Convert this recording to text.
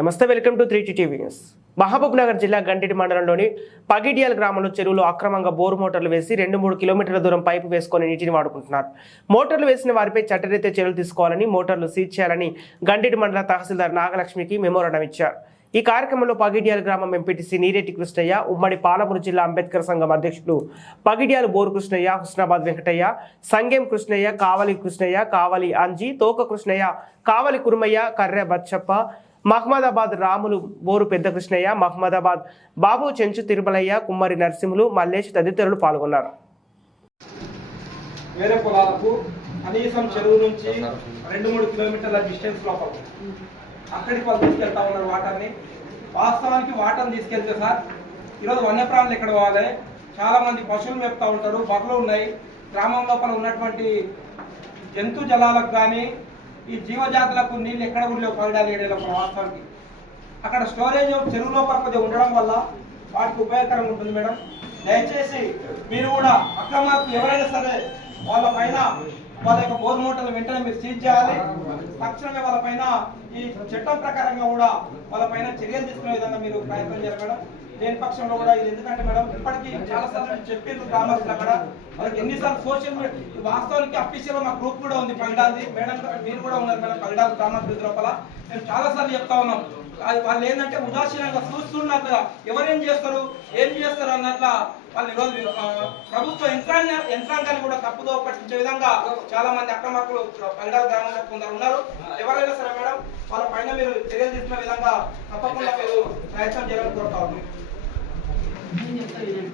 నమస్తే welcome to three TV news Mahabubnagar జిల్లా గంటిటి మండలంలోని పగిడియాల్ గ్రామంలో చెరువులో అక్రమంగా బోరు మోటార్లు వేసి రెండు మూడు కిలోమీటర్ల దూరం పైపు వేసుకొని నీటిని వాడుకుంటున్నారు. మోటార్లు వేసిన వారిపై చట్టరీత్యా చర్యలు తీసుకోవాలని మోటార్లు సీజ్ చేయాలని గంటిటి మండల తహసీల్దార్ నాగలక్ష్మికి మెమోరాండం ఇచ్చారు. ఈ కార్యక్రమంలో పగిడియాల గ్రామం ఎంపీటీసీ నీరెట్టి కృష్ణయ్య ఉమ్మడి పాలమూరు జిల్లా అంబేద్కర్ సంఘం అధ్యక్షులు పగిడియాల బోరు కృష్ణయ్య హుస్నాబాద్ వెంకటయ్య సంగేం కృష్ణయ్య కావలి కృష్ణయ్య కావలి అంజి తోక కృష్ణయ్య కావలి కురుమయ్య కర్రె బచ్చప్ప మహమ్మదాబాద్ రాములు బోరు పెద్ద కృష్ణయ్య మహమ్మదాబాద్ బాబు చెంచు తిరుమలయ్య కుమ్మరి నరసింహులు మల్లేష్ తదితరులు పాల్గొన్నారు. వేరే పొలాలకు కనీసం చెరువు నుంచి రెండు మూడు కిలోమీటర్ల డిస్టెన్స్ లోపల. అక్కడికి వాళ్ళు తీసుకెళ్తా ఉన్నారు వాటర్ని. వాస్తవానికి వాటర్ని తీసుకెళ్తే సార్ ఈరోజు వన్యప్రాణులు ఎక్కడ పోవాలి? చాలా మంది పశువులు మేపుతా ఉంటారు బర్రెలు ఉన్నాయి. గ్రామం లోపల ఉన్నటువంటి జంతు జలాలకు కానీ ఈ జీవజాతులకు నీళ్ళు ఎక్కడ కూడా లేవు పగడాలి వాస్తవానికి. అక్కడ స్టోరేజ్ చెరువులో లోపల ఉండడం వల్ల వాటికి ఉపయోగకరంగా ఉంటుంది మేడం. దయచేసి మీరు కూడా అక్రమాలకు ఎవరైనా సరే వాళ్ళ పైన వాళ్ళ యొక్క బోర్ మోటార్లు వెంటనే మీరు సీజ్ చేయాలి. తక్షణమే వాళ్ళ పైన ఈ చట్టం ప్రకారంగా కూడా వాళ్ళ పైన చర్యలు తీసుకునే విధంగా మీరు ప్రయత్నం చేయాలి మేడం. లేని పక్షంలో కూడా ఇది ఎందుకంటే మేడం ఇప్పటికీ చాలా సార్లు చెప్పిండ్రు గ్రామస్తులు అక్కడ వాళ్ళకి ఎన్నిసార్లు సోషల్ మీడియా వాస్తవానికి అఫీషియల్ మా గ్రూప్ కూడా ఉంది పగడాది మేడం మీరు కూడా ఉన్నారు మేడం పగడాది గ్రామాభివృద్ధి లోపల. మేము చాలా సార్లు చెప్తా ఉన్నాం. అది వాళ్ళు ఏంటంటే ఉదాసీనంగా చూస్తున్నట్లుగా ఎవరేం చేస్తారు ఏం చేస్తారు అన్నట్ల వాళ్ళు ఈరోజు ప్రభుత్వ యంత్రాంగ యంత్రాంగాన్ని కూడా తప్పుదో పట్టించే విధంగా చాలా మంది అక్రమకులు పగడాల గ్రామంలో కొందరు ఉన్నారు. ఎవరైనా సరే మేడం వాళ్ళ పైన మీరు చర్యలు తీసుకునే విధంగా తప్పకుండా మీరు ప్రయత్నం చేయాలని కోరుతా 你看你这个